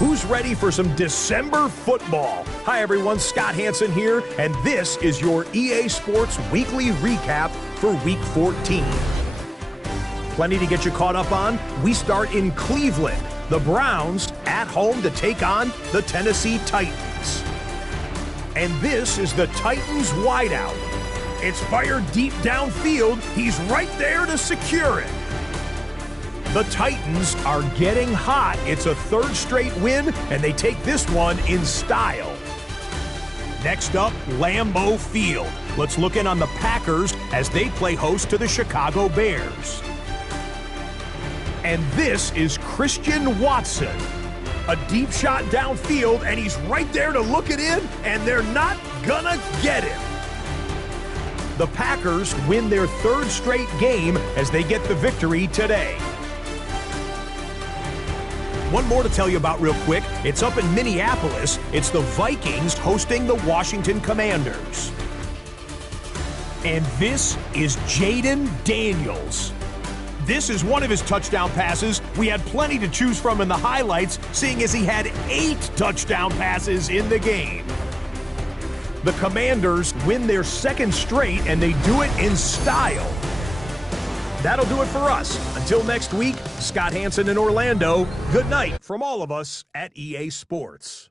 Who's ready for some December football? Hi everyone, Scott Hansen here, and this is your EA Sports Weekly Recap for Week 14. Plenty to get you caught up on. We start in Cleveland. The Browns at home to take on the Tennessee Titans. And this is the Titans wideout. It's fired deep downfield. He's right there to secure it. The Titans are getting hot. It's a third straight win, and they take this one in style. Next up, Lambeau Field. Let's look in on the Packers as they play host to the Chicago Bears. And this is Christian Watson. A deep shot downfield, and he's right there to look it in, and they're not gonna get him. The Packers win their third straight game as they get the victory today. One more to tell you about real quick. It's up in Minneapolis. It's the Vikings hosting the Washington Commanders. And this is Jaden Daniels. This is one of his touchdown passes. We had plenty to choose from in the highlights, seeing as he had 8 touchdown passes in the game. The Commanders win their second straight, and they do it in style. That'll do it for us. Until next week, Scott Hansen in Orlando, good night from all of us at EA Sports.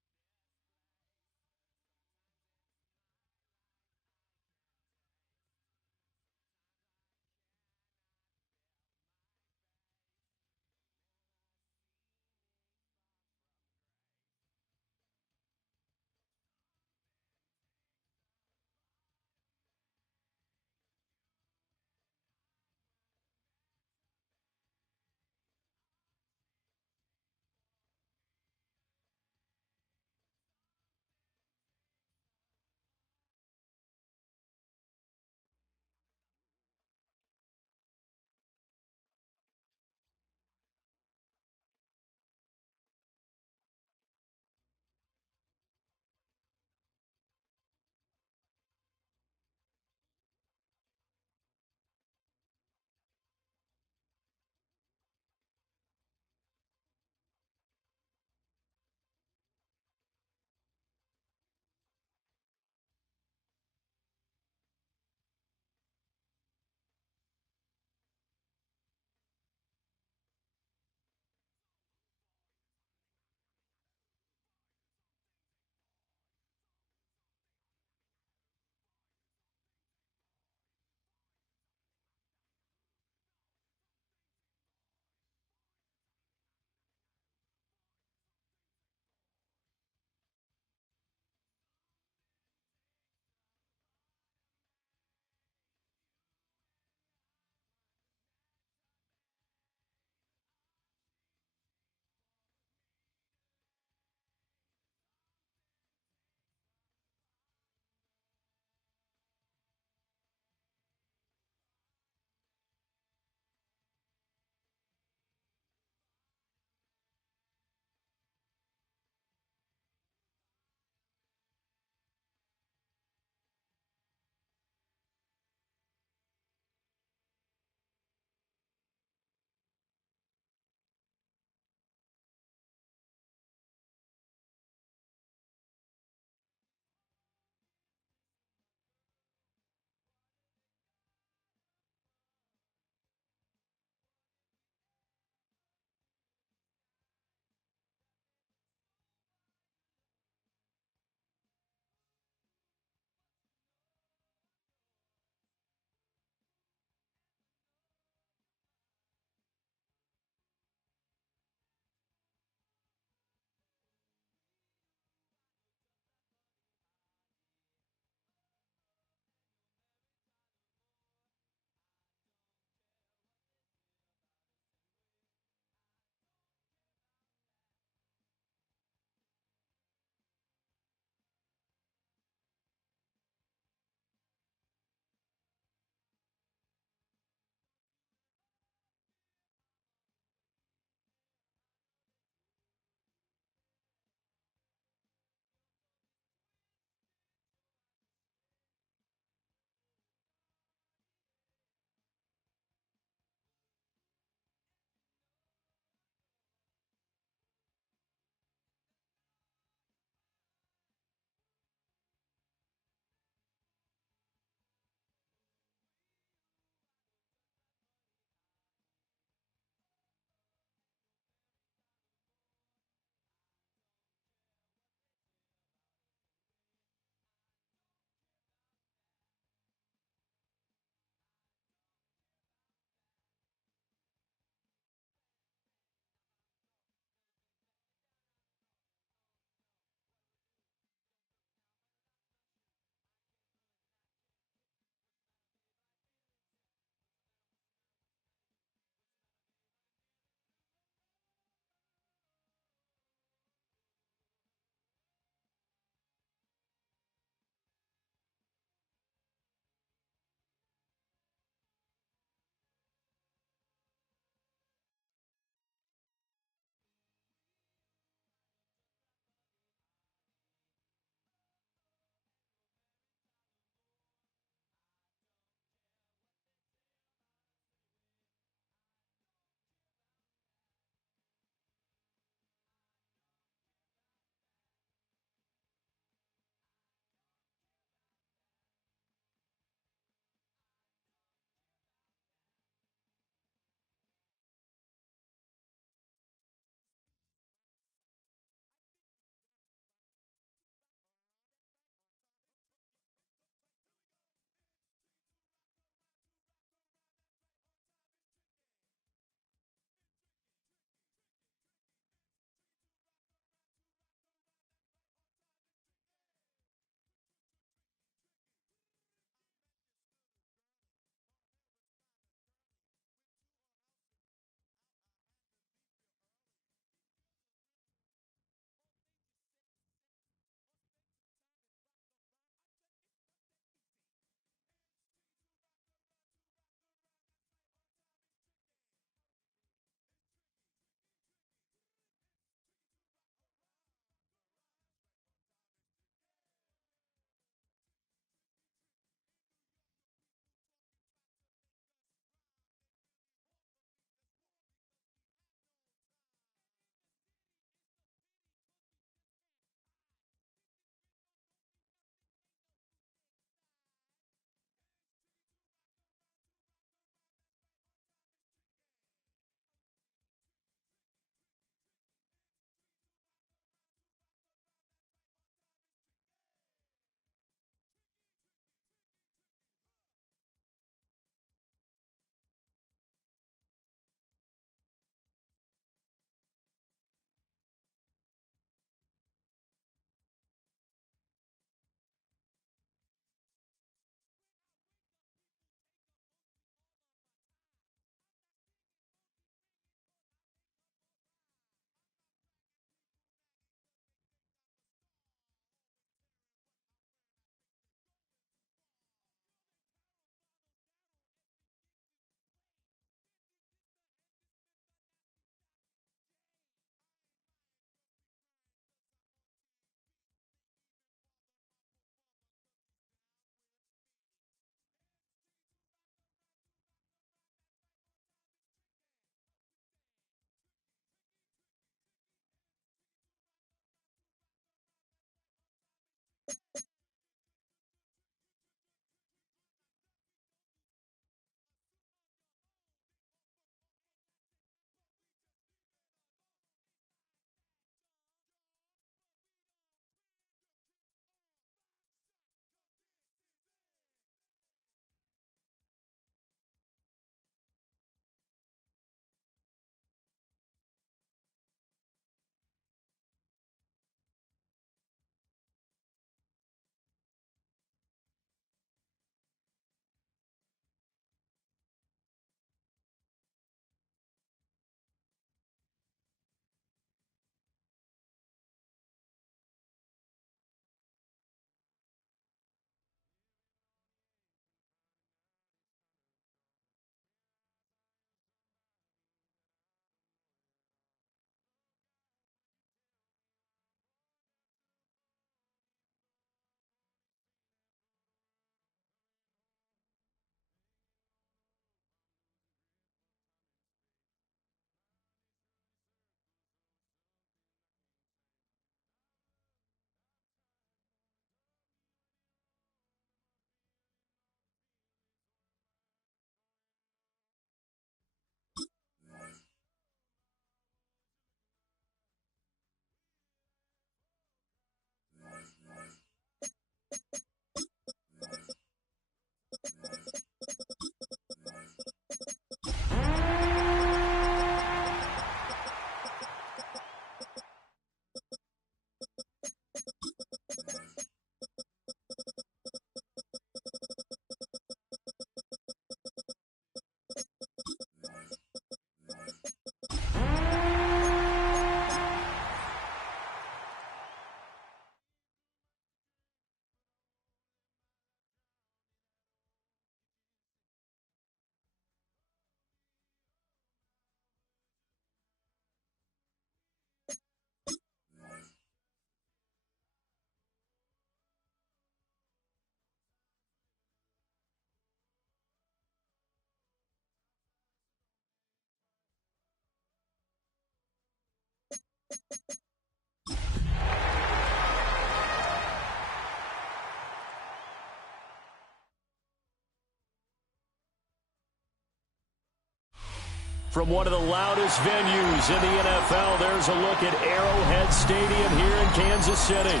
From one of the loudest venues in the NFL, there's a look at Arrowhead Stadium here in Kansas City.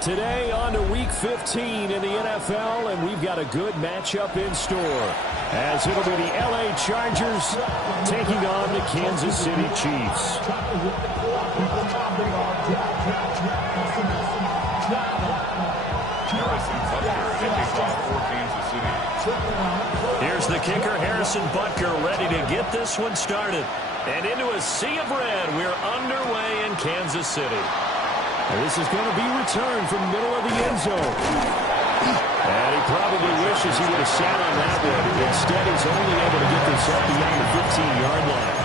Today on to Week 15 in the NFL, and we've got a good matchup in store, as it'll be the LA Chargers taking on the Kansas City Chiefs. Here's the kicker, Harrison Butker, ready to get this one started. And into a sea of red, we're underway in Kansas City. And this is going to be returned from the middle of the end zone. And he probably wishes he would have sat on that one. Instead, he's only able to get this up beyond the 15-yard line.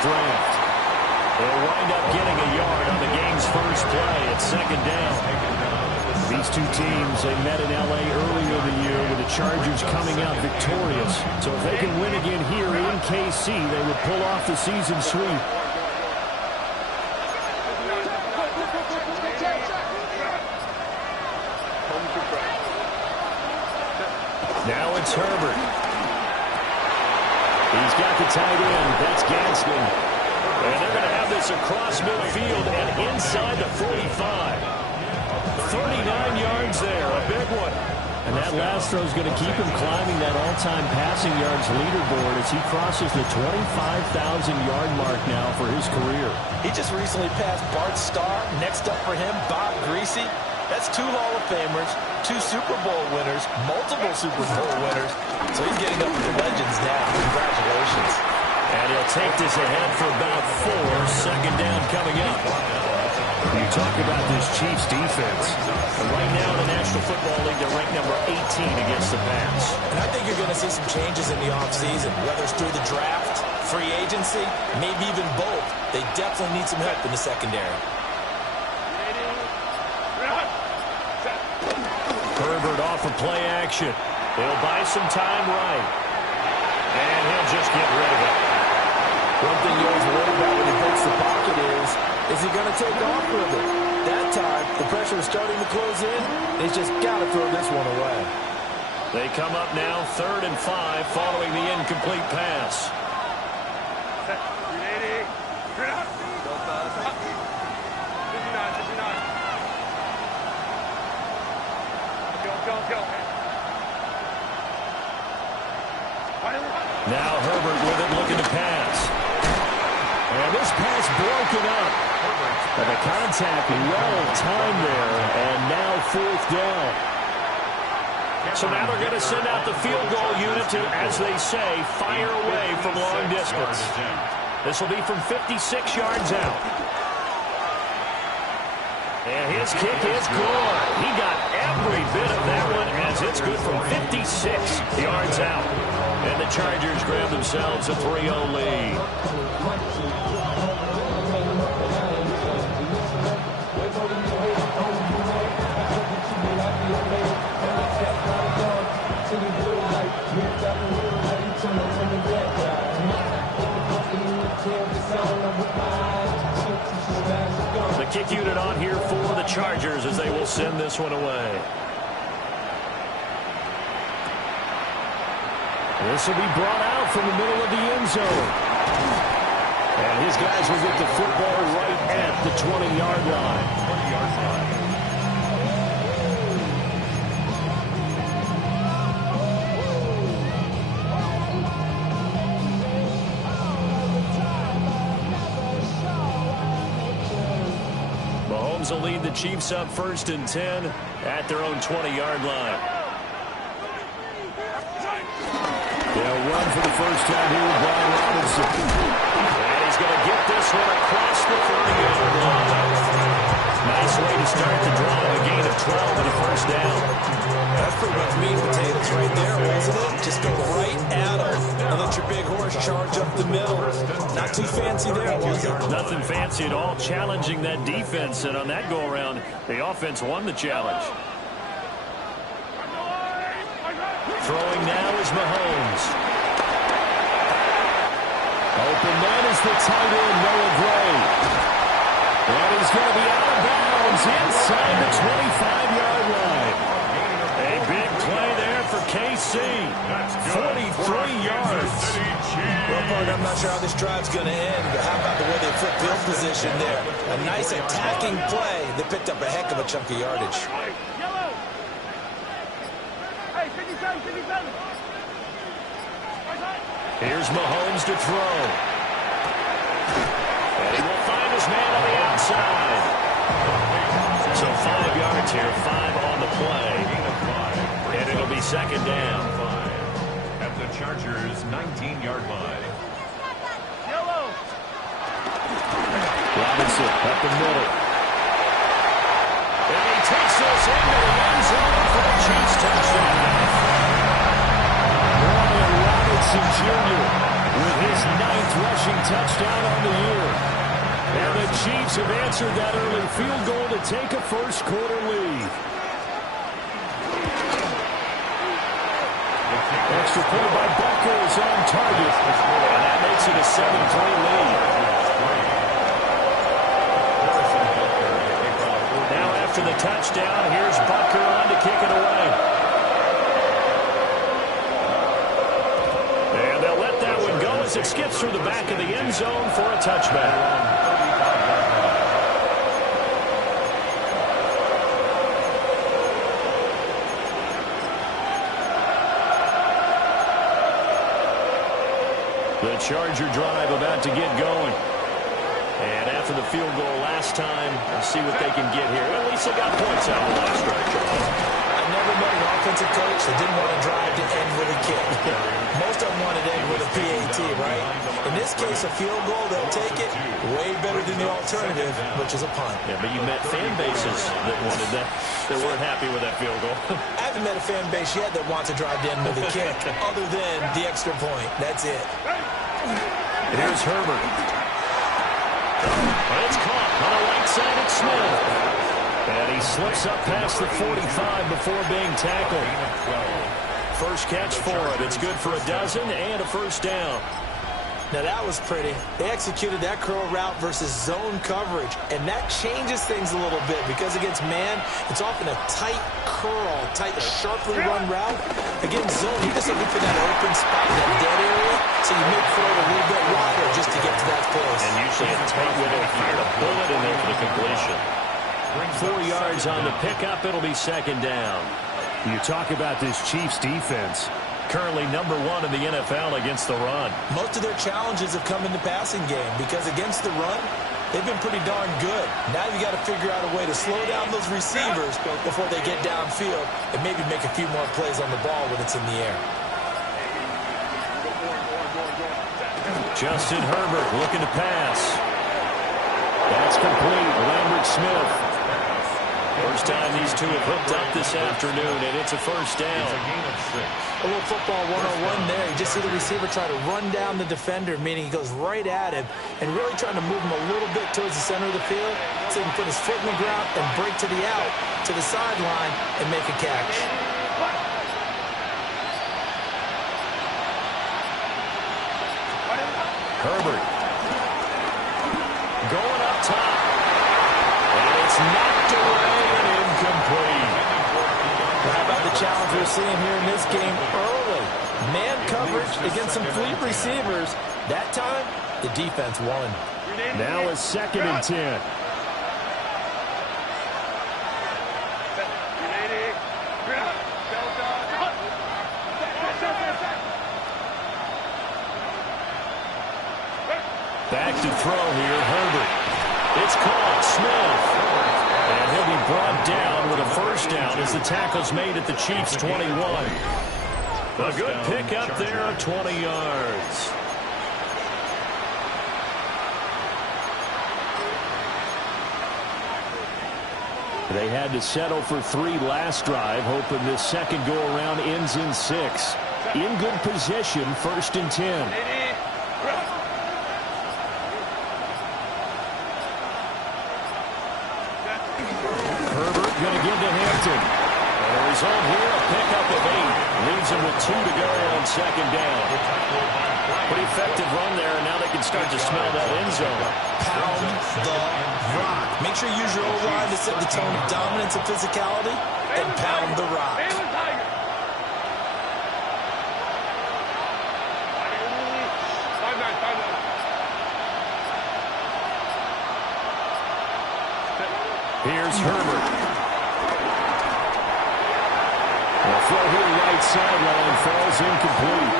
Draft. They'll wind up getting a yard on the game's first play at second down. These two teams, they met in L.A. earlier in the year with the Chargers coming out victorious. So if they can win again here in KC, they would pull off the season sweep. Now it's Herbert. He's got the tight end. That's Gadsden. And they're going to have this across midfield and inside the 45. 39 yards there, a big one. And that last throw is going to keep him climbing that all-time passing yards leaderboard as he crosses the 25,000-yard mark now for his career. He just recently passed Bart Starr. Next up for him, Bob Greasy. That's 2 Hall of Famers, 2 Super Bowl winners, multiple Super Bowl winners. So he's getting up with the legends now. Congratulations. And he'll take this ahead for about 4. Second down coming up. You talk about this Chiefs defense. Right now in the National Football League, they're ranked number 18 against the pass. And I think you're going to see some changes in the offseason, whether it's through the draft, free agency, maybe even both. They definitely need some help in the secondary. Herbert off of play action. He'll buy some time right. And he'll just get rid of it. One thing you always worry about when he breaks the pocket is he going to take off with it? That time, the pressure is starting to close in. He's just got to throw this one away. They come up now 3rd and 5 following the incomplete pass. Now Herbert with it, looking to pass. And this pass broken up. And the contact well timed there, and now 4th down. So now they're going to send out the field goal unit to, as they say, fire away from long distance. This will be from 56 yards out. And his kick is good. He got every bit of that one as it's good from 56 yards out. And the Chargers grab themselves a 3-0 lead. The kick unit on here for the Chargers as they will send this one away. This will be brought out from the middle of the end zone. And his guys will get the football right at the 20-yard line. Mahomes will lead the Chiefs up 1st and 10 at their own 20-yard line. They'll run for the first time here with Brian Robinson. And he's going to get this one across the 30-yard line. Nice way to start the drive. A gain of 12 and a first down. That's pretty much meat and potatoes right there, wasn't it? Just go right at them and let your big horse charge up the middle. Not too fancy there, was it? Nothing fancy at all. Challenging that defense. And on that go-around, the offense won the challenge. Throwing now is Mahomes. Open man is the tight end, Noah Gray. And he's going to be out of bounds inside the 25-yard line. A big play there for KC. 43 yards. Well, partner, I'm not sure how this drive's going to end, but how about the way they flip field position there? A nice attacking play that picked up a heck of a chunk of yardage. Here's Mahomes to throw. And he will find his man on the outside. So 5 yards here, 5 on the play. And it'll be 2nd down. At the Chargers' 19-yard line. Robinson up the middle. And he takes this into the end zone for a Chiefs touchdown. Robinson Jr. with his 9th rushing touchdown on the year. And the Chiefs have answered that early field goal to take a first-quarter lead. Extra point by Butker is on target. And that makes it a 7-3 lead. Now after the touchdown, here's Butker on to kick it away. And they'll let that one go as it skips through the back of the end zone for a touchback. The Charger drive about to get going. And after the field goal last time, let's see what they can get here. At least they got points out of the last drive. I never met an offensive coach that didn't want to drive to end with a kick. Most of them wanted to end with a PAT, right? In this case, a field goal, they'll take it. Way better than the alternative, which is a punt. Yeah, but you met fan bases that wanted that weren't happy with that field goal. I haven't met a fan base yet that wants to drive down with a kick, other than the extra point. That's it. Here's Herbert. It's caught on the right side of Smith. And he slips up past the 45 before being tackled. First catch for him. It's good for a dozen and a first down. Now that was pretty. They executed that curl route versus zone coverage, and that changes things a little bit because against man, it's often a tight curl, tight, sharply run route. Against zone, you're just looking for that open spot, that dead area, so you may throw it a little bit wider just to get to that place. And usually a tight window, fired a bullet in there for the completion. 4 yards on the pickup. It'll be second down. You talk about this Chiefs defense. Currently number 1 in the NFL against the run. Most of their challenges have come in the passing game because against the run, they've been pretty darn good. Now you got to figure out a way to slow down those receivers before they get downfield and maybe make a few more plays on the ball when it's in the air. Justin Herbert looking to pass. That's complete. Lambert Smith. First time these two have hooked up this afternoon, and it's a first down. A little football 101 there. You just see the receiver try to run down the defender, meaning he goes right at him, and really trying to move him a little bit towards the center of the field so he can put his foot in the ground and break to the out, to the sideline, and make a catch. Herbert. Going up top. And it's knocked away and incomplete. How about the challenge we're seeing here in this game early? Man coverage against some fleet receivers. That time, the defense won. Now it's 2nd and 10. Back to throw here, Herbert. It's caught, Smith. And he'll be brought down with a first down as the tackle's made at the Chiefs' 21. A good pickup there of 20 yards. They had to settle for 3 last drive, hoping this second go-around ends in 6. In good position, 1st and 10. Herbert going to give to Hampton. And the result here, a pickup of 8. Leaves him with 2 to go on 2nd down. Pretty effective run there, and now they can start to smell that end zone. Pound the rock. Make sure you use your O-line to set the tone of dominance and physicality, and pound the rock. Here's Herbert. The throw here right sideline falls incomplete.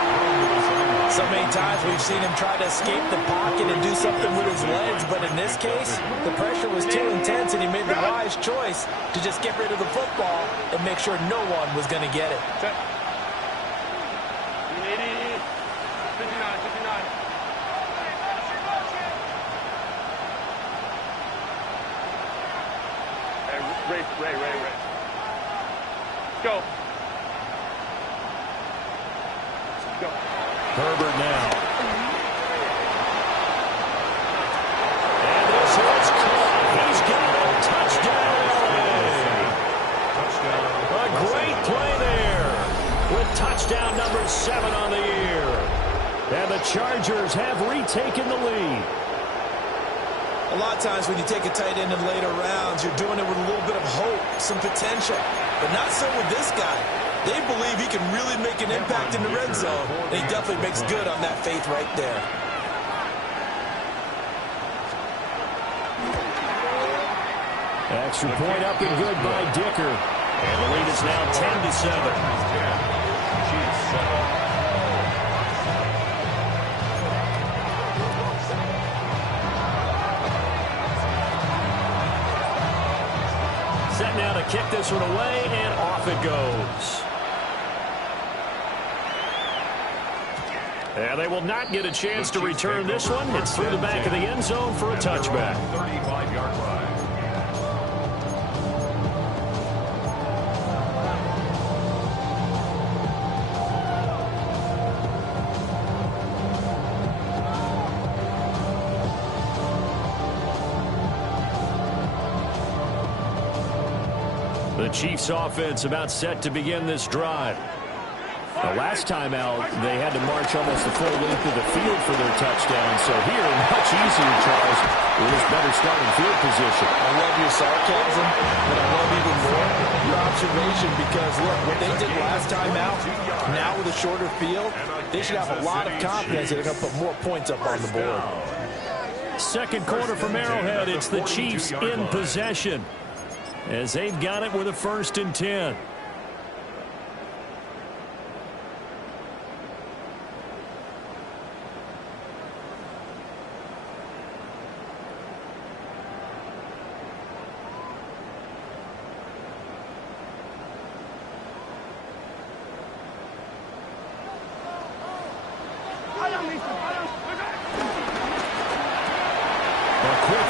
So many times we've seen him try to escape the pocket and do something with his legs, but in this case, the pressure was too intense and he made the wise choice to just get rid of the football and make sure no one was going to get it. Ray. Go. Herbert now. And this one's caught. He's got a touchdown. A great play there with touchdown number 7 on the year. And the Chargers have retaken the lead. A lot of times when you take a tight end in later rounds, you're doing it with a little bit of hope, some potential. But not so with this guy. They believe he can really make an impact in the red zone, and he definitely makes good on that faith right there. Extra point up and good by Dicker. And the lead is now 10-7. Set now to kick this one away, and off it goes. And they will not get a chance to return this one. It's through the back of the end zone for a touchback. 35-yard line. The Chiefs offense about set to begin this drive. The last time out, they had to march almost the full length of the field for their touchdown. So here, much easier, Charles, with this better starting field position. I love your sarcasm, but I love even more your observation because, look, what they did last time out, now with a shorter field, they should have a lot of confidence that they're going to put more points up on the board. Second quarter from Arrowhead, it's the Chiefs in possession as they've got it with a 1st and 10.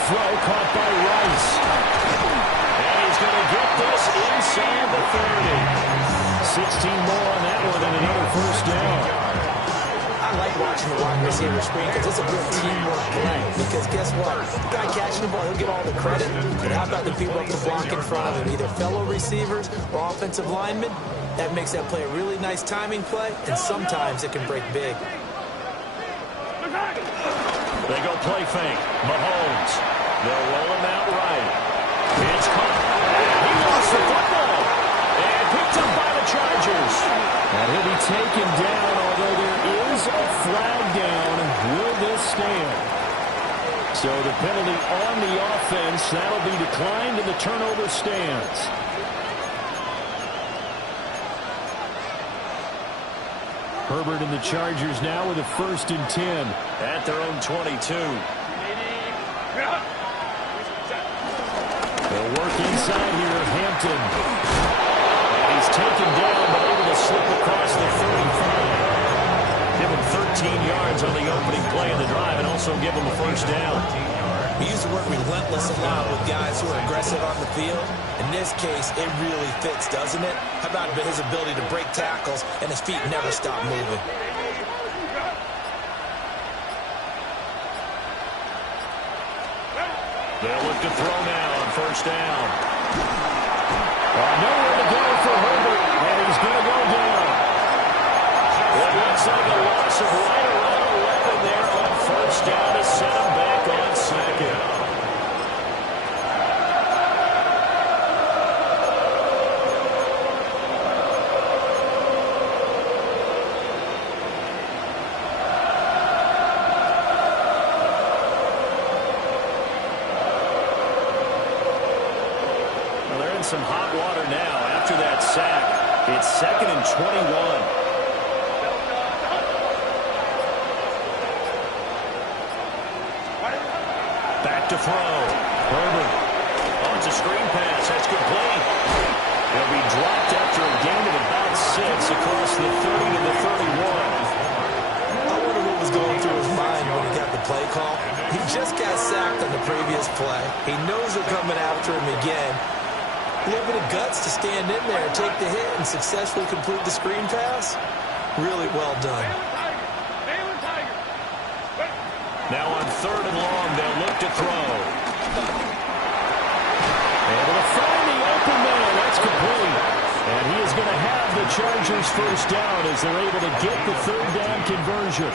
Throw caught by Rice. And he's going to get this inside the 30. 16 more on that one and another 1st down. I like watching the wide receiver screen because it's a real teamwork play. Because guess what? The guy catching the ball, he'll get all the credit. But how about the people up the block in front of him, either fellow receivers or offensive linemen? That makes that play a really nice timing play, and sometimes it can break big. They go play fake. Mahomes. They'll roll him out right. It's caught. He lost the football. And picked up by the Chargers. And he'll be taken down, although there is a flag down. Will this stand? So the penalty on the offense, that'll be declined and the turnover stands. Herbert and the Chargers now with a 1st and 10 at their own 22. They'll work inside here, Hampton. And he's taken down, but able to slip across the 35. Give him 13 yards on the opening play of the drive and also give him a 1st down. He used the word relentless a lot with guys who are aggressive on the field. In this case, it really fits, doesn't it? How about his ability to break tackles and his feet never stop moving? They'll look to throw now on 1st down. Nowhere to go for Herbert, and he's going to go down. It looks like a loss of right around 11 there on 1st down to set him back on 2nd. Some hot water now after that sack. It's 2nd and 21. Back to throw. Herbert. On to screen pass. That's complete. He'll be dropped after a gain of about 6 across the 30 to the 31. I wonder what was going through his mind when he got the play call. He just got sacked on the previous play. He knows they're coming after him again. A little bit of guts to stand in there and take the hit and successfully complete the screen pass. Really well done. Now on 3rd and long, they'll look to throw. Able to find the open man. That's complete. And he is going to have the Chargers 1st down as they're able to get the 3rd down conversion.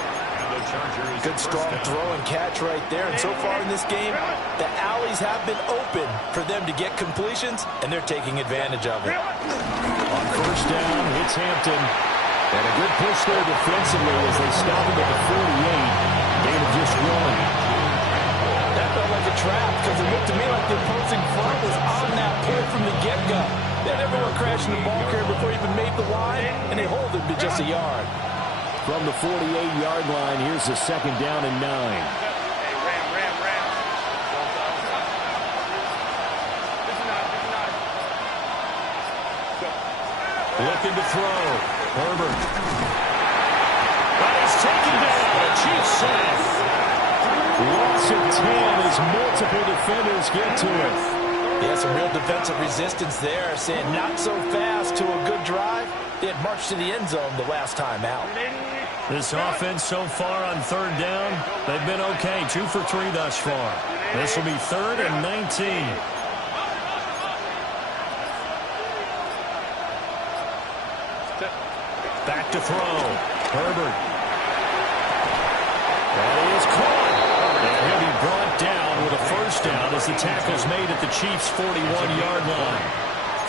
Good strong throw and catch right there. And so far in this game, the alleys have been open for them to get completions, and they're taking advantage of it. On 1st down, it's Hampton. And a good push there defensively as they stop him at the 48. Gain of just 1. That felt like a trap because it looked to me like the opposing front was on that pull from the get-go. They had everyone crashing the ball carrier before he even made the line, and they hold it to just a yard. From the 48-yard line, here's a 2nd down and 9. Looking to throw. Herbert. And he's taken down. A Chiefs sack. Loss of 10 as multiple defenders get to it. Yeah, some real defensive resistance there, saying not so fast to a good drive. They had marched to the end zone the last time out. This offense so far on third down, they've been okay. 2 for 3 thus far. This will be 3rd and 19. Back to throw. Herbert. That is caught. And he'll be brought down with a first down as the tackle's made at the Chiefs' 41-yard line.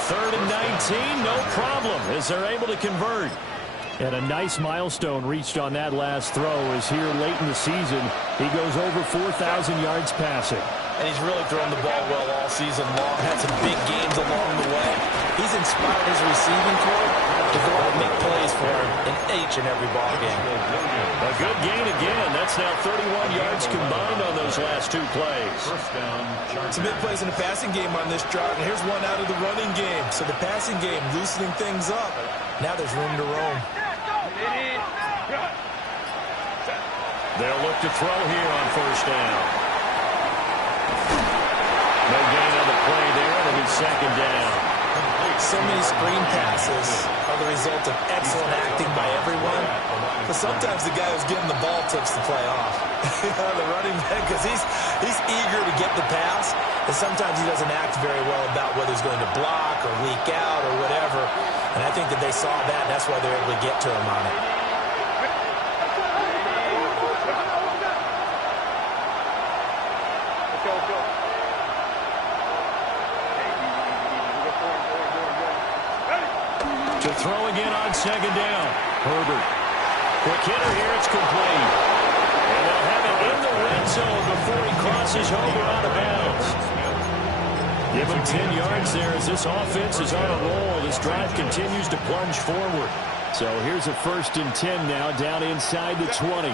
3rd and 19, no problem, as they're able to convert. And a nice milestone reached on that last throw as here late in the season, he goes over 4,000 yards passing. And he's really thrown the ball well all season long. Had some big games along the way. He's inspired his receiving corps to go out and make plays for him in each and every ball game. A good gain again. That's now 31 yards combined on those last 2 plays. Some big plays in the passing game on this drive, and here's one out of the running game. So the passing game loosening things up. Now there's room to roam. They'll look to throw here on first down. No gain on the play there. It'll be 2nd down. So many screen passes are the result of excellent acting by everyone. But sometimes the guy who's getting the ball tips the play off. The running back, because he's eager to get the pass. And sometimes he doesn't act very well about whether he's going to block or leak out or whatever. And I think that they saw that, and that's why they're able to get to him on it. To throw again on 2nd down. Herbert. Quick hitter here. It's complete. And they'll have it in the red zone before he crosses over out of bounds. Give him 10 yards there as this offense is on a roll. This drive continues to plunge forward. So here's a 1st and 10 now down inside the 20.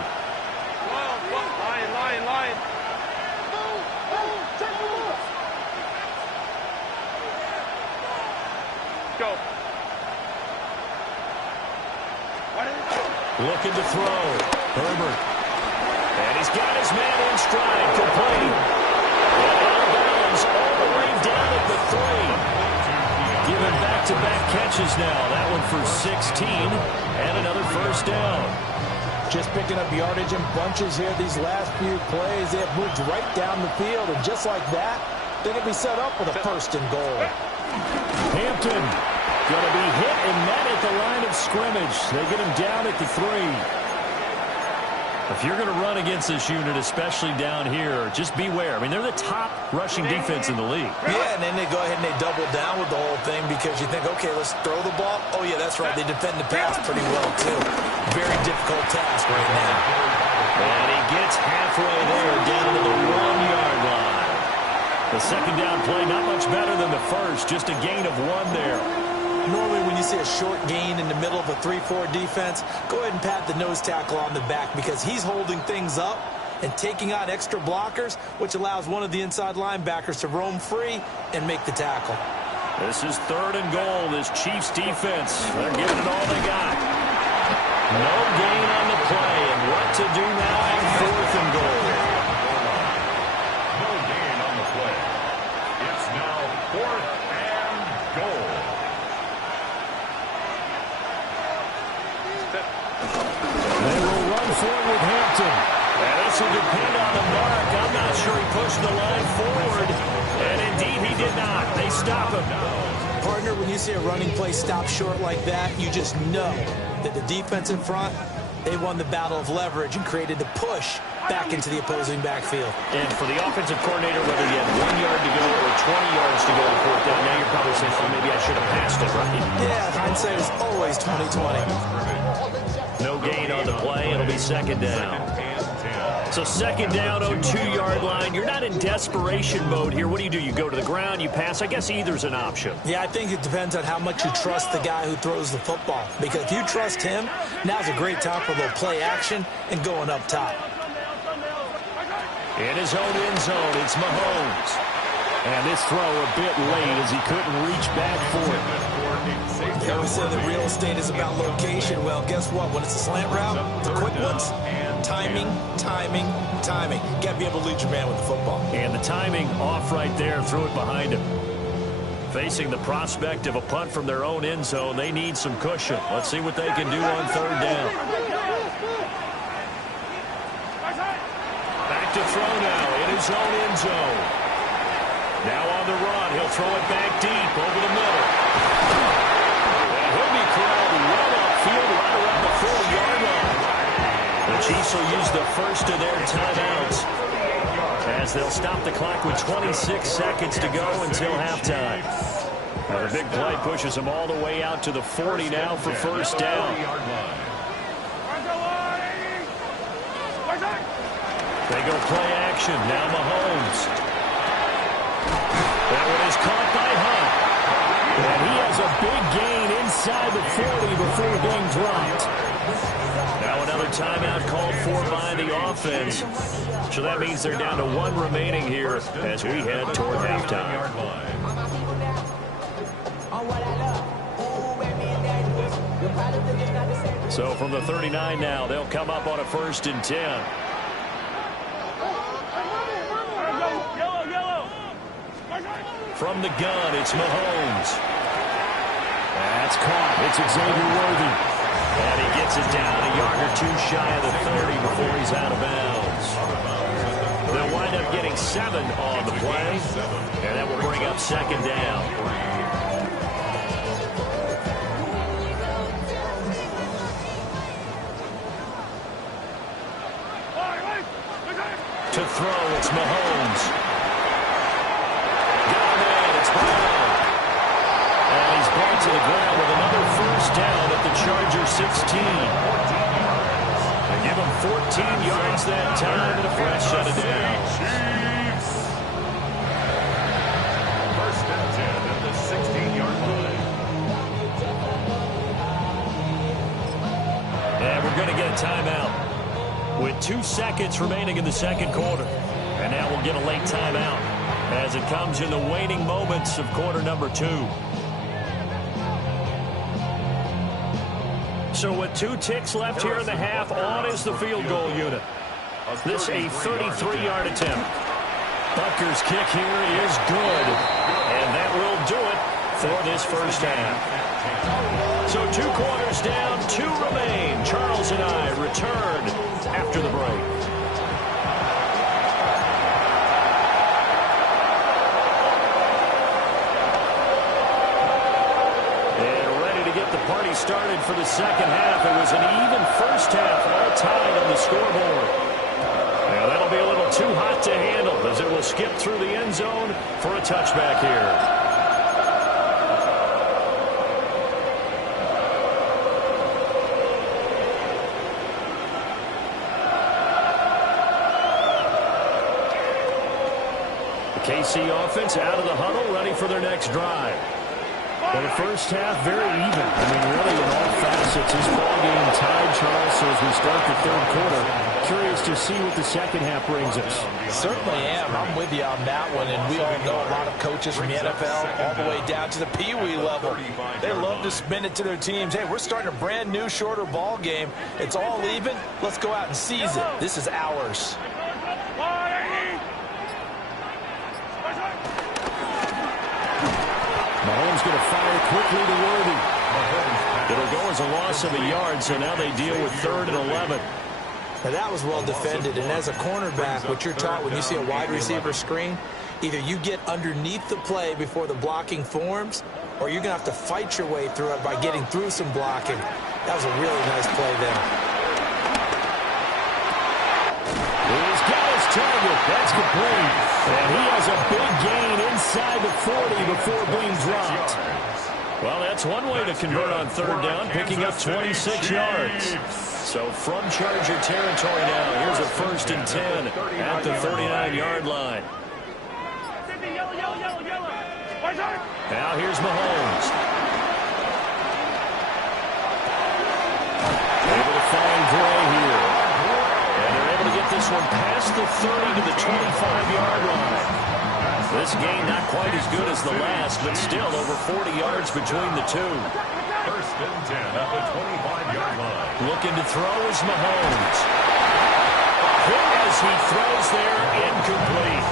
Line. Go. Looking to throw. Herbert. And he's got his man in stride. Complete. And out of bounds all the way down at the 3. Given back-to-back catches now. That one for 16. And another first down. Just picking up yardage in bunches here these last few plays. They have moved right down the field. And just like that, they can be set up with a 1st and goal. Hampton. Going to be hit and met at the line of scrimmage. They get him down at the 3. If you're going to run against this unit, especially down here, just beware. I mean, they're the top rushing defense in the league. Yeah, and then they go ahead and they double down with the whole thing because you think, okay, let's throw the ball. Oh, yeah, that's right. They defend the pass pretty well, too. Very difficult task right now. And he gets halfway there down to the 1-yard line. The 2nd down play, not much better than the first, just a gain of 1 there. Normally when you see a short gain in the middle of a 3-4 defense, go ahead and pat the nose tackle on the back because he's holding things up and taking on extra blockers, which allows one of the inside linebackers to roam free and make the tackle. This is 3rd and goal, this Chiefs defense. They're giving it all they got. No gain on the play, and what to do now on 4th and goal. No gain on the play. It's now 4th and goal. They will run forward with Hampton. And this will depend on the mark. I'm not sure he pushed the line forward. And indeed, he did not. They stop him. Partner, when you see a running play stop short like that, you just know that the defense in front, they won the battle of leverage and created the push back into the opposing backfield. And for the offensive coordinator, whether you had 1 yard to go or 20 yards to go on 4th down, now you're probably saying, well, maybe I should have passed it, right? Yeah, hindsight is always 20/20. No gain on the play. It'll be 2nd down. So 2nd down, 2-yard line. You're not in desperation mode here. What do? You go to the ground, you pass. I guess either's an option. Yeah, I think it depends on how much you trust the guy who throws the football. Because if you trust him, now's a great time for a little play action and going up top. In his own end zone, it's Mahomes. And this throw a bit late as he couldn't reach back for it. They always say that real estate is about location. Well, guess what? When it's a slant route, the quick ones, timing, timing, timing. You got to be able to lead your man with the football. And the timing off right there, threw it behind him. Facing the prospect of a punt from their own end zone, they need some cushion. Let's see what they can do on third down. Back to throw now in his own end zone. Now on the run, he'll throw it back deep over the middle. And he'll be corralled well upfield right around the 40-yard line. The Chiefs will use the first of their timeouts as they'll stop the clock with 26 seconds to go until halftime. Now the big play pushes them all the way out to the 40 now for first down. They go play action. Now Mahomes. That one is caught by Hunt. And he has a big gain inside the 40 before being dropped. Now another timeout called for by the offense. So that means they're down to one remaining here as we head toward halftime. So from the 39 now, they'll come up on a 1st and 10. From the gun, it's Mahomes. That's caught. It's Xavier Worthy. And he gets it down a yard or two shy of the 30 before he's out of bounds. They'll wind up getting 7 on the play, and that will bring up 2nd down. To throw, it's Mahomes. Got him in, it's Brown. And he's brought to the ground with another first down at the Chargers 16. They give him 14 yards that time and a fresh set of downs. First and 10 at the 16-yard line. And we're going to get a timeout with 2 seconds remaining in the second quarter. And now we'll get a late timeout as it comes in the waning moments of quarter number 2. So with 2 ticks left here in the half, on is the field goal unit. This a 33-yard attempt. Butker's kick here is good. And that will do it for this first half. So 2 quarters down, 2 remain. Charles and I return after the break. The party started for the second half. It was an even first half, all tied on the scoreboard. Now that'll be a little too hot to handle as it will skip through the end zone for a touchback here. The KC offense out of the huddle, ready for their next drive. Well, the first half, very even. I mean, really, in all facets, this ball game tied, Charles. So as we start the third quarter, curious to see what the second half brings us. Certainly am. I'm with you on that one. And we all know a lot of coaches from the NFL all the way down to the Pee-wee level. They love to spin it to their teams. Hey, we're starting a brand new, shorter ball game. It's all even. Let's go out and seize it. This is ours. Mahomes going to fire quickly to Worthy. It'll go as a loss of a yard, so now they deal with 3rd and 11. Now that was well defended, and as a cornerback, what you're taught when you see a wide receiver screen, either you get underneath the play before the blocking forms, or you're going to have to fight your way through it by getting through some blocking. That was a really nice play there. He's got his target. That's complete. And he has a big gain inside the 40 before being dropped. Well, that's one way to convert on 3rd down, picking up 26 yards. So from Charger territory now, here's a 1st and 10 at the 39-yard line. Now here's Mahomes. Able to find Gray here. And they're able to get this one past the 30 to the 25-yard line. This game not quite as good as the last, but still over 40 yards between the two. First and 10 at the 25-yard line. Looking to throw is Mahomes. Hit as he throws there, incomplete.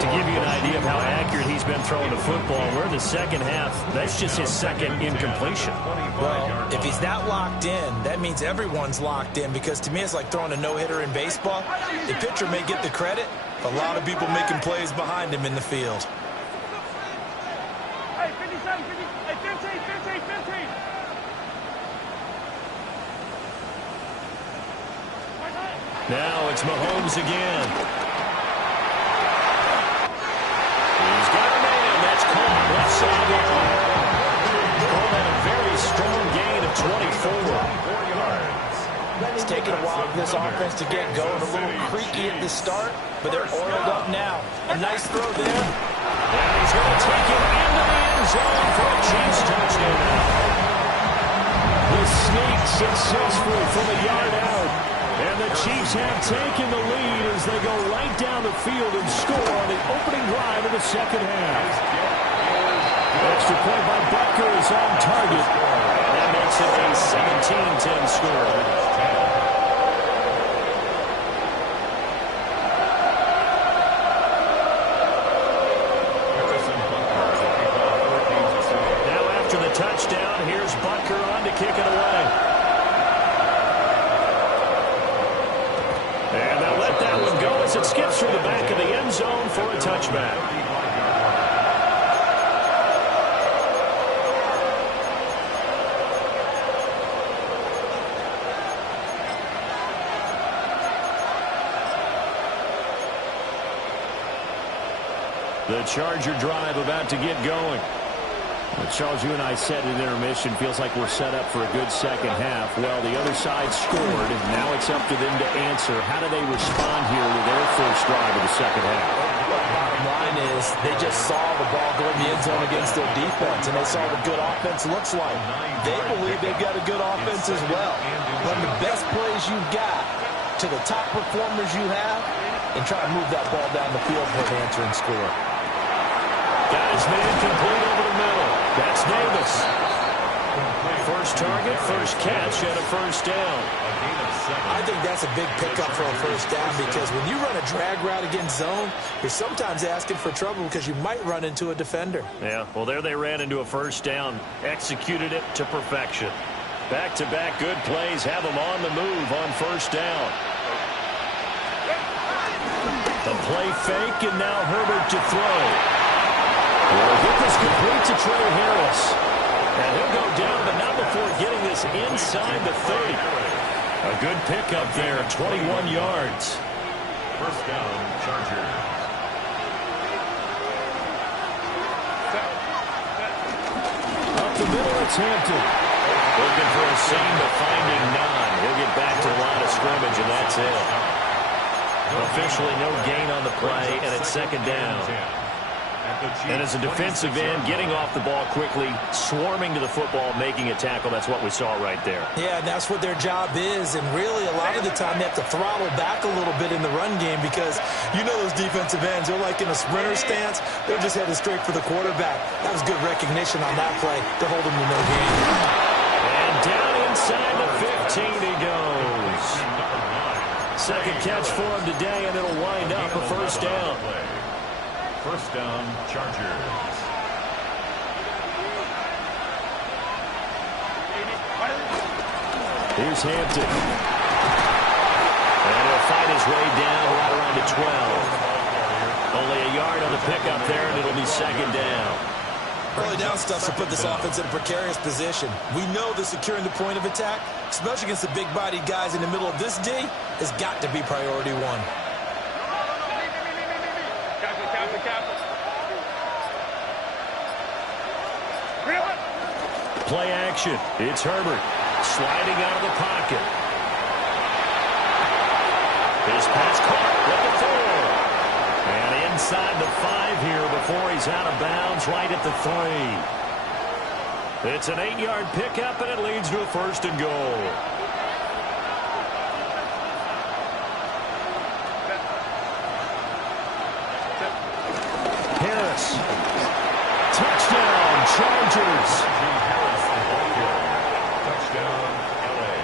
To give you an idea of how accurate he's been throwing the football, we're in the second half. That's just his second incompletion. Well, if he's not locked in, that means everyone's locked in, because to me it's like throwing a no-hitter in baseball. The pitcher may get the credit, a lot of people making plays behind him in the field. Hey, 57, 50, hey, 15. Now it's Mahomes again. He's got a man. That's caught left sideline. Cole had a very strong gain of 24 yards. It's taken a while for this offense to get going. A little creaky at the start, but they're oiled up now. A nice throw there. And he's going to take it into the end zone for a Chiefs touchdown. The sneak successful from a yard out. And the Chiefs have taken the lead as they go right down the field and score on the opening drive of the second half. Extra point by Butker is on target. That makes it a 17-10 score. Touchdown. Here's Butker on to kick it away. And they'll let that one go as it skips through the back of the end zone for a touchback. The Charger drive about to get going. Well, Charles, you and I said at intermission, feels like we're set up for a good second half. Well, the other side scored, and now it's up to them to answer. How do they respond here with their first drive of the second half? Bottom line is they just saw the ball go in the end zone against their defense, and they saw what good offense looks like. They believe they've got a good offense as well. Run the best plays you've got to the top performers you have, and try to move that ball down the field for an answering score. Got his man complete over the middle. That's Davis. First target, first catch, and a first down. I think that's a big pickup for a first down, because when you run a drag route against zone, you're sometimes asking for trouble because you might run into a defender. Yeah, well, there they ran into a first down. Executed it to perfection. Back-to-back good plays have them on the move on first down. The play fake, and now Herbert to throw. We'll get this complete to Trey Harris. And he'll go down, but not before getting this inside the 30. A good pickup there, 21 yards. First down, Chargers. Up the middle, it's Hampton. Looking for a seam, but finding none. He'll get back to the line of scrimmage, and that's it. Officially no gain on the play, and it's second down. And as a defensive end, getting off the ball quickly, swarming to the football, making a tackle, that's what we saw right there. Yeah, and that's what their job is, and really a lot of the time they have to throttle back a little bit in the run game, because you know those defensive ends, they're like in a sprinter stance, they're just headed straight for the quarterback. That was good recognition on that play to hold them to no gain. And down inside the 15 he goes. Second catch for him today, and it'll wind up a first down. First down, Chargers. Here's Hampton. And he'll fight his way down right around the 12. Only a yard on the pickup there, and it'll be second down. Early down stuff to put this offense in a precarious position. We know that securing the point of attack, especially against the big-bodied guys in the middle of this D, has got to be priority one. Play action. It's Herbert sliding out of the pocket. His pass caught with the 4. And inside the 5 here before he's out of bounds right at the 3. It's an 8-yard pickup, and it leads to a first and goal. pass. Touchdown, Chargers. Touchdown, LA.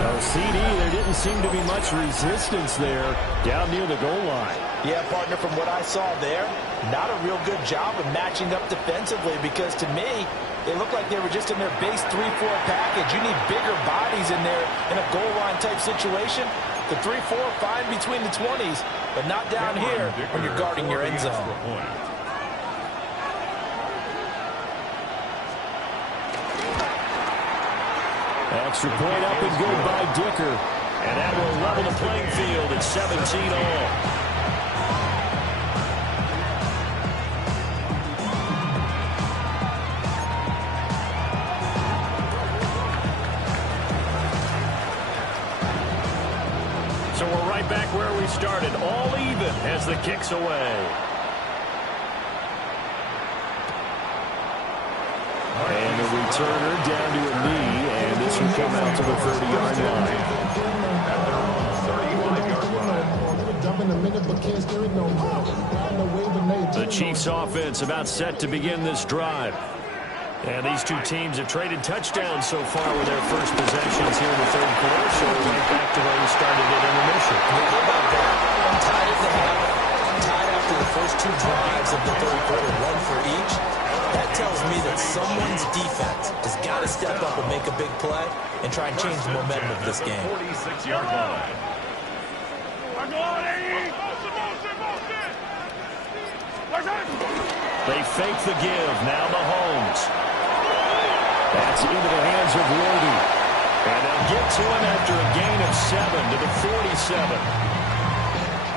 Oh, CD, there didn't seem to be much resistance there down near the goal line. Yeah, partner, from what I saw there, not a real good job of matching up defensively because to me, they looked like they were just in their base 3-4 package. You need bigger bodies in there in a goal line type situation. The 3-4 fine between the 20s, but not down here when you're guarding your end zone. Extra point up and good by Dicker. And that will level the playing field at 17 all. So we're right back where we started, all even as the kick's away. And the returner down to a knee, and this will come out to the 30-yard line. At their own 31-yard line. The Chiefs offense about set to begin this drive. And these two teams have traded touchdowns so far with their first possessions here in the third quarter, so we're right back to where we started at intermission. How about that? Tied at the half, tied after the first two drives of the third quarter, one for each. That tells me that someone's defense has got to step up and make a big play and try and change the momentum of this game. 46-yard line. They fake the give. Now Mahomes. That's into the hands of Worthy. And they'll get to him after a gain of 7 to the 47.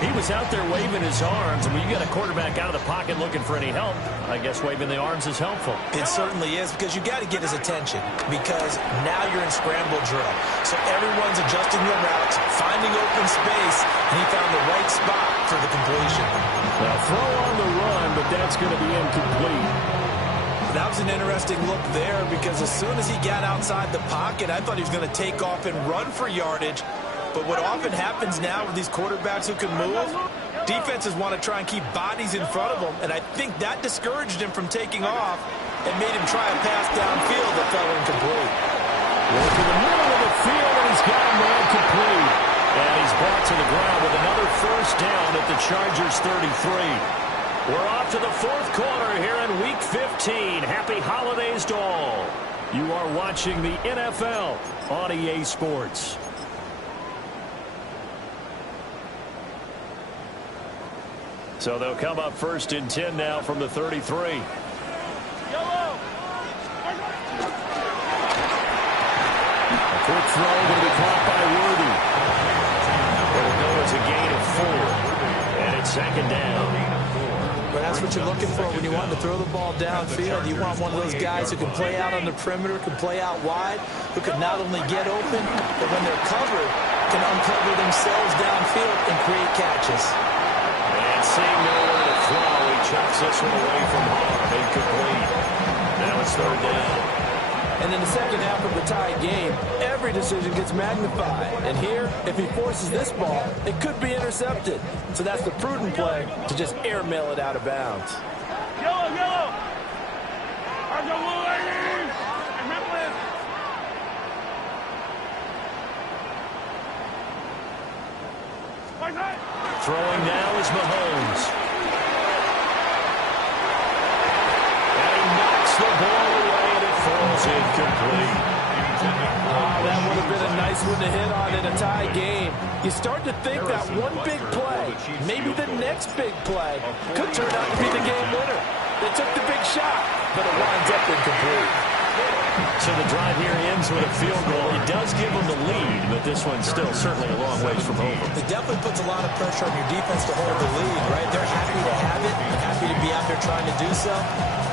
He was out there waving his arms, and when you got a quarterback out of the pocket looking for any help, I guess waving the arms is helpful. It certainly is, because you got to get his attention, because now you're in scramble drill. So everyone's adjusting their routes, finding open space, and he found the right spot for the completion. Now throw on the run, but that's going to be incomplete. That was an interesting look there, because as soon as he got outside the pocket, I thought he was going to take off and run for yardage. But what often happens now with these quarterbacks who can move, defenses want to try and keep bodies in front of them, and I think that discouraged him from taking off and made him try a pass downfield that fell incomplete. Look to the middle of the field, and he's got him man complete. And he's brought to the ground with another first down at the Chargers 33. We're off to the fourth quarter here in Week 15. Happy holidays to all. You are watching the NFL on EA Sports. So they'll come up first and 10 now from the 33. Yellow. A quick throw going to be caught by Worthy. It'll go as a gain of 4. And it's second down. But that's what you're looking for when you want to throw the ball downfield. You want one of those guys who can play out on the perimeter, can play out wide, who can not only get open, but when they're covered, can uncover themselves downfield and create catches. And seeing nowhere to throw, he chucks this one away from harm. Incomplete. Now it's third down. And in the second half of the tie game, every decision gets magnified. And here, if he forces this ball, it could be intercepted. So that's the prudent play to just airmail it out of bounds. Yellow, yellow. Are the blue ladies? Throwing now is Mahomes. And he knocks the ball away, and it falls incomplete. That would have been a nice one to hit on in a tie game. You start to think that one big play, maybe the next big play, could turn out to be the game winner. They took the big shot, but it winds up incomplete. So the drive here ends with a field goal. It does give them the lead, but this one's still certainly a long ways from over. It definitely puts a lot of pressure on your defense to hold the lead, right? They're happy to have it and happy to be out there trying to do so.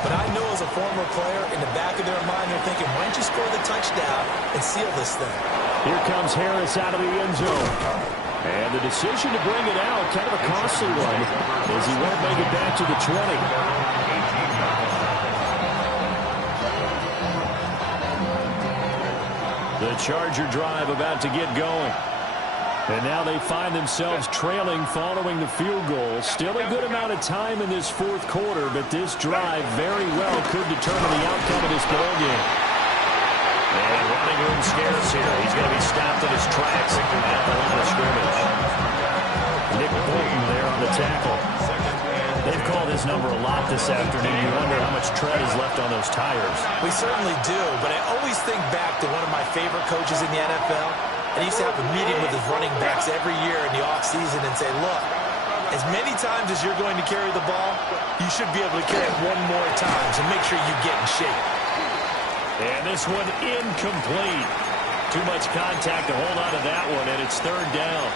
But I know as a former player, in the back of their mind, they're thinking, why don't you score the touchdown and seal this thing? Here comes Harris out of the end zone. And the decision to bring it out, kind of a costly one, as he won't make it back to the 20. The Charger drive about to get going. And now they find themselves trailing following the field goal. Still a good amount of time in this fourth quarter, but this drive very well could determine the outcome of this ball game. And running room scarce here. He's going to be stopped in his tracks at the line of scrimmage. Nick Bolton there on the tackle. They've called his number a lot this afternoon. You wonder how much tread is left on those tires. We certainly do, but I always think back to one of my favorite coaches in the NFL. And he used to have a meeting with his running backs every year in the offseason and say, look, as many times as you're going to carry the ball, you should be able to carry it one more time, so make sure you get in shape. And this one incomplete. Too much contact to hold on to that one, and it's third down.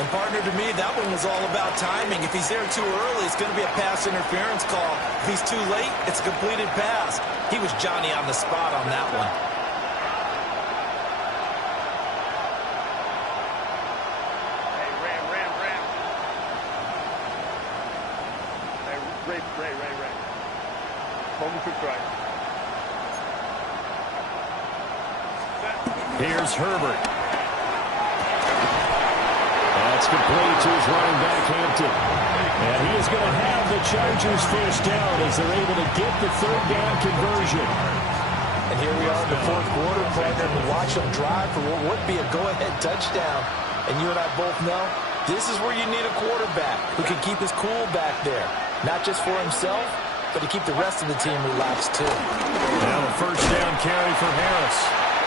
And partner, to me, that one was all about timing. If he's there too early, it's going to be a pass interference call. If he's too late, it's a completed pass. He was Johnny on the spot on that one. Ray. Moment to try. Here's Herbert. That's complete to his running back, Hampton. And he is going to have the Chargers first down as they're able to get the third down conversion. And here we are in the fourth quarter, partner, and watch them drive for what would be a go-ahead touchdown. And you and I both know this is where you need a quarterback who can keep his cool back there. Not just for himself, but to keep the rest of the team relaxed, too. Now a first down carry for Harris.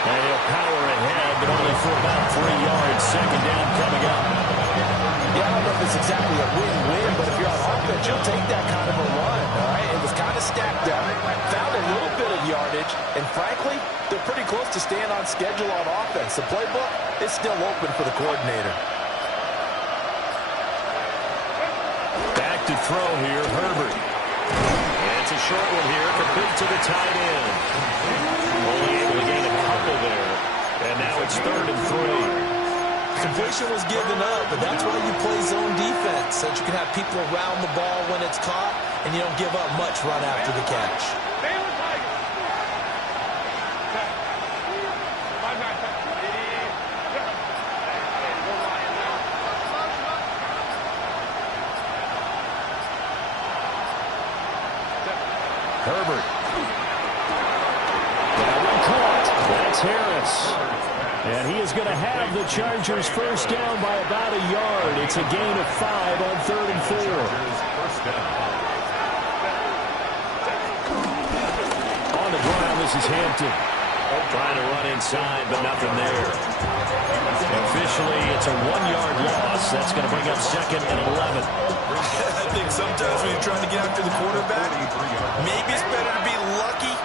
And he'll power ahead, but only for about 3 yards. Second down coming up. Yeah, I don't know if it's exactly a win-win, but if you're on offense, you'll take that kind of a run, all right? It was kind of stacked up, found a little bit of yardage, and frankly, they're pretty close to staying on schedule on offense. The playbook is still open for the coordinator. Back to throw here, Herbert. And it's a short one here, complete to the tight end. Only able to gain a couple there. And now it's 3rd and 3. Completion was given up, but that's why you play zone defense, so that you can have people around the ball when it's caught, and you don't give up much run after the catch. Herbert. That one caught. That's Harris. And he is going to have the Chargers first down by about a yard. It's a gain of 5 on 3rd and 4. On the ground, this is Hampton. Trying to run inside, but nothing there. Officially, it's a 1-yard loss. That's going to bring up 2nd and 11. I think sometimes when you're trying to get after the quarterback, maybe it's better to be lucky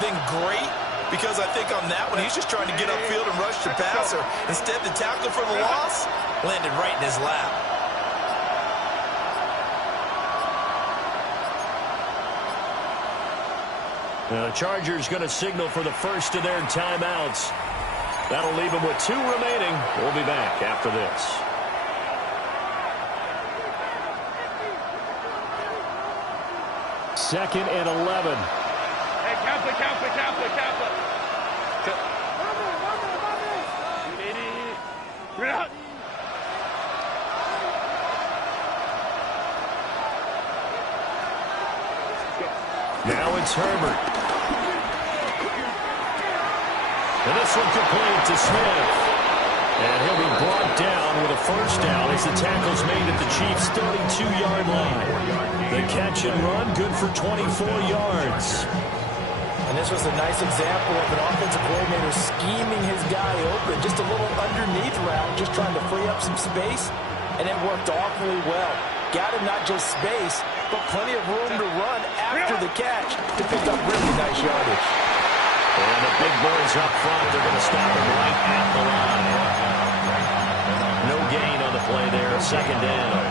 than great. Because I think on that one, he's just trying to get upfield and rush the passer. Instead, the tackle for the loss landed right in his lap. The Chargers going to signal for the first of their timeouts. That'll leave them with 2 remaining. We'll be back after this. Second and 11. Hey, count it. Now it's Herbert. And this one complete to Smith. And he'll be brought down with a first down as the tackle's made at the Chiefs' 32-yard line. The catch and run, good for 24 yards. And this was a nice example of an offensive coordinator scheming his guy open. Just a little underneath route, just trying to free up some space. And it worked awfully well. Got him not just space, but plenty of room to run after the catch to pick up really nice yardage. And the big boys up front, they're going to stop him right at the line. No gain on the play there, second down.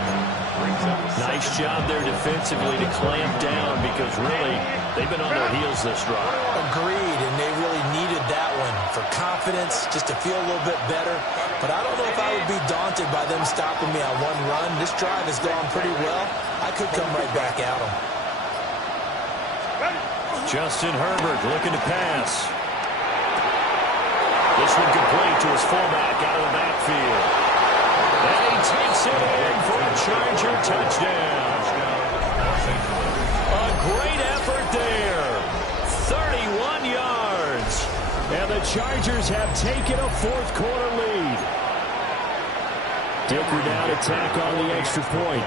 Nice job there defensively to clamp down because really they've been on their heels this drive. Agreed, and they really needed that one for confidence, just to feel a little bit better. But I don't know if I would be daunted by them stopping me on one run. This drive has gone pretty well. I could come right back at them. Justin Herbert looking to pass. This one complete to his fullback out of the backfield. puts it in for a Charger touchdown. A great effort there. 31 yards. And the Chargers have taken a fourth quarter lead. Dicker down to tack on the extra point.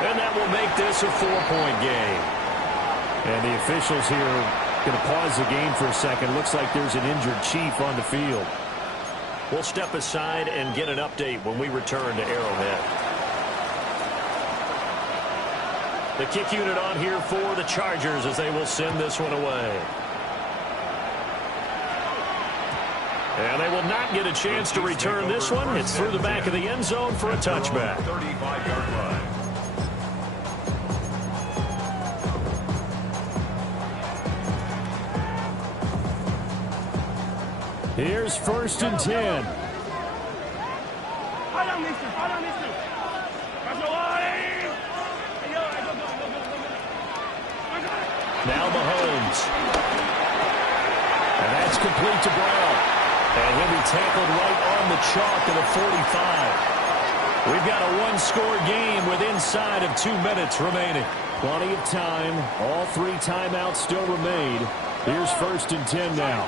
And that will make this a 4-point game. And the officials here going to pause the game for a second. Looks like there's an injured Chief on the field. We'll step aside and get an update when we return to Arrowhead. The kick unit on here for the Chargers as they will send this one away. And they will not get a chance to return this one. It's through the back of the end zone for a touchback. 35-yard line. Here's 1st and 10. Now Mahomes. And that's complete to Brown. And he'll be tackled right on the chalk of the 45. We've got a one-score game with inside of 2 minutes remaining. Plenty of time. All 3 timeouts still remain. Here's 1st and 10 now.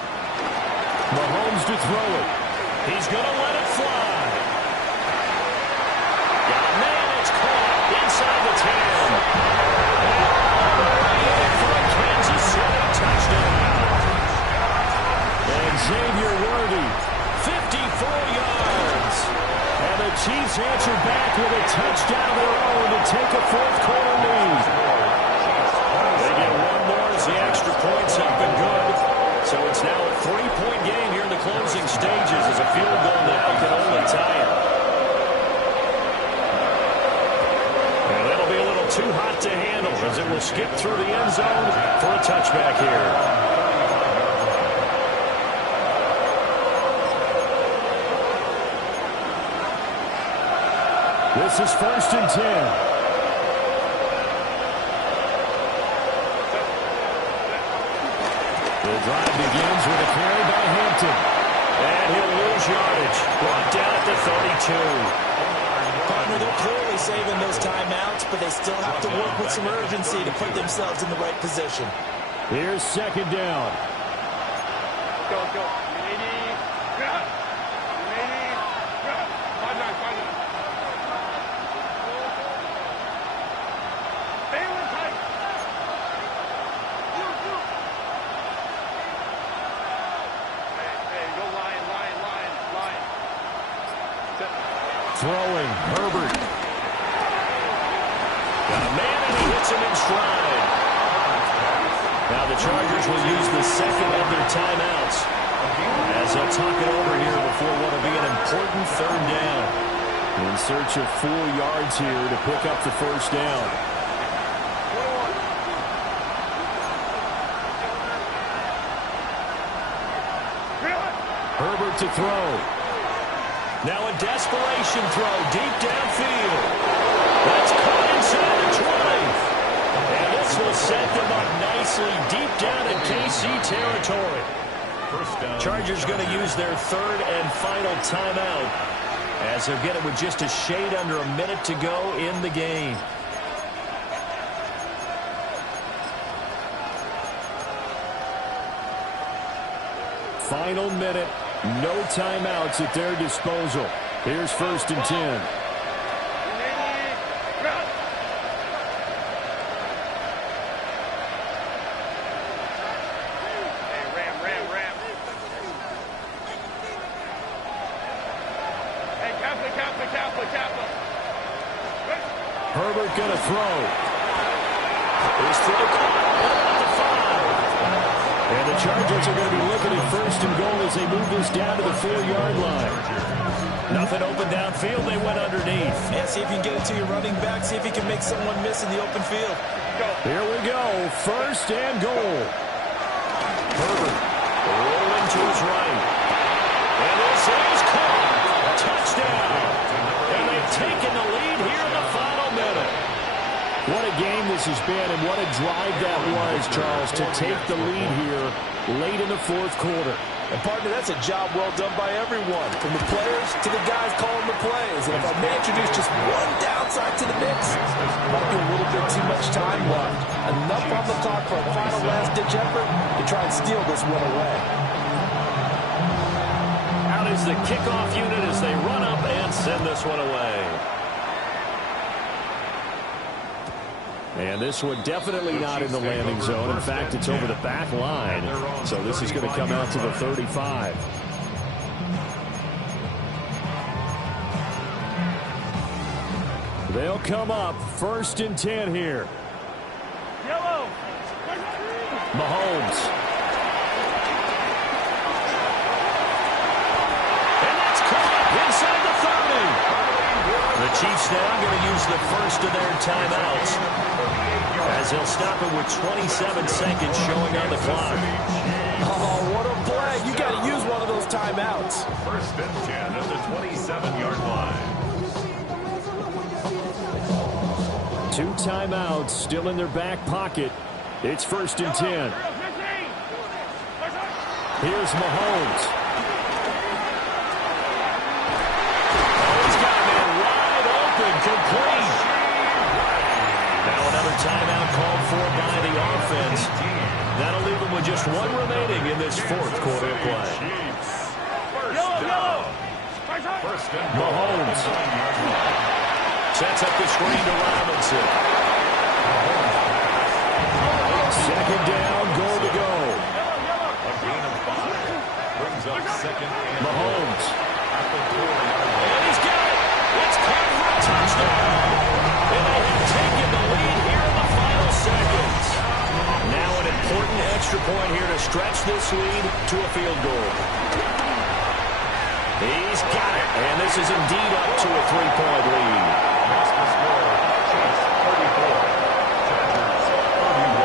Mahomes to throw it. He's going to let it fly. Got a man, it's caught inside the 10. And for a Kansas City touchdown. And Xavier Worthy, 54 yards. and the Chiefs answer back with a touchdown of their own to take a fourth quarter lead. They get one more as the extra points have been good. So it's now a 3-point game here in the closing stages as a field goal now can only tie it. And that'll be a little too hot to handle as it will skip through the end zone for a touchback here. This is 1st and 10. The drive begins with a carry by Hampton. And he'll lose yardage. Brought down at the 32. Partner, they're clearly saving those timeouts, but they still have to work with some urgency to put themselves in the right position. Here's 2nd down. Go. Throwing, Herbert. Got a man and he hits him in stride. Now the Chargers will use the second of their timeouts as they'll talk it over here before what will be an important 3rd down. In search of 4 yards here to pick up the 1st down. Herbert to throw. Now a desperation throw deep downfield. That's caught inside the 20. And this will set them up nicely deep down in KC territory. Chargers going to use their 3rd and final timeout as they'll get it with just a shade under a minute to go in the game. Final minute. No timeouts at their disposal. Here's 1st and 10. Ram. Hey, Kappa. Herbert going to throw. His throw caught at the 5. And the Chargers are going to be looking at 1st and goal as they move this down to the 4-yard line. Nothing open downfield. They went underneath. Yeah, see if you can get it to your running back. See if you can make someone miss in the open field. Here we go. 1st and goal. Herbert rolling to his right. And this is caught. Touchdown. And they've taken the lead here in the final minute. What a game this has been, and what a drive that was, Charles, to take the lead here late in the 4th quarter. And, partner, that's a job well done by everyone, from the players to the guys calling the plays. And if I may introduce just one downside to the mix, might be a little bit too much time left. Enough on the clock for a final last-ditch effort to try and steal this one away. Out is the kickoff unit as they run up and send this one away. And this one definitely not in the landing zone. In fact, it's over the back line. So this is going to come out to the 35. They'll come up 1st and 10 here. Yellow. Mahomes. And that's caught inside the 30. The Chiefs now going to use the first of their timeouts, as they'll stop it with 27 seconds showing on the clock. Oh, what a play. You got to use one of those timeouts. 1st and 10 at the 27-yard line. 2 timeouts still in their back pocket. It's 1st and 10. Here's Mahomes. He's got a man wide open, complete. Now another timeout called for by the offense. That'll leave them with just one remaining in this 4th quarter of play. Mahomes sets up the screen to Robinson. 2nd down, goal to go. A gain of 5 brings up 2nd and Mahomes. And he's got it. It's caught for a touchdown. And they have taken the lead here in the final seconds. Now an important extra point here to stretch this lead to a field goal. He's got it. And this is indeed up to a 3-point lead. That's the score. Chiefs 34. Chargers 31.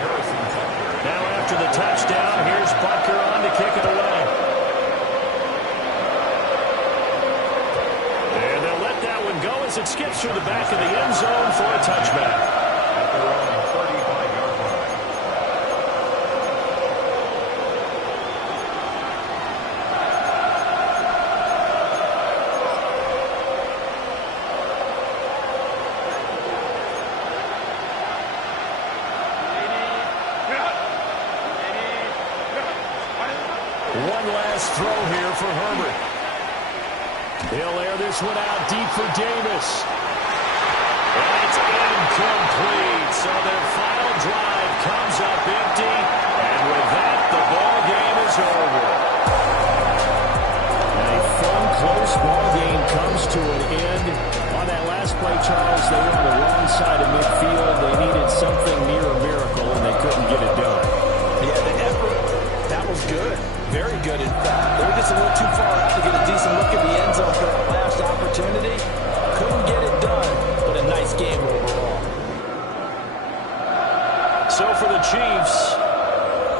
Harrison Butker. Now after the touchdown, here's Butker on to kick it away. And they'll let that one go as it skips through the back of the end zone for a touchback. At their own 35-yard line. One last throw here for Herbert. He'll air this one out deep for Davis. And it's incomplete. So their final drive comes up empty. And with that, the ball game is over. And a fun, close ball game comes to an end. On that last play, Charles, they were on the wrong side of midfield. They needed something near a miracle, and they couldn't get it done. Yeah, the effort, that was good. Very good, in fact. They were just a little too far out to get a decent look at the end zone for that last opportunity. Couldn't get it done, but a nice game overall. So for the Chiefs,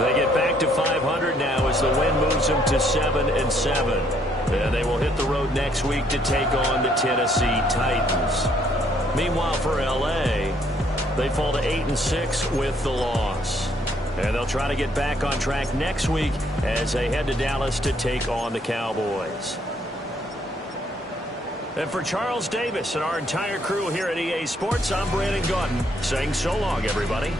they get back to 500 now as the win moves them to 7-7. And they will hit the road next week to take on the Tennessee Titans. Meanwhile, for L.A., they fall to 8-6 with the loss. And they'll try to get back on track next week as they head to Dallas to take on the Cowboys. And for Charles Davis and our entire crew here at EA Sports, I'm Brandon Gaudin saying so long, everybody.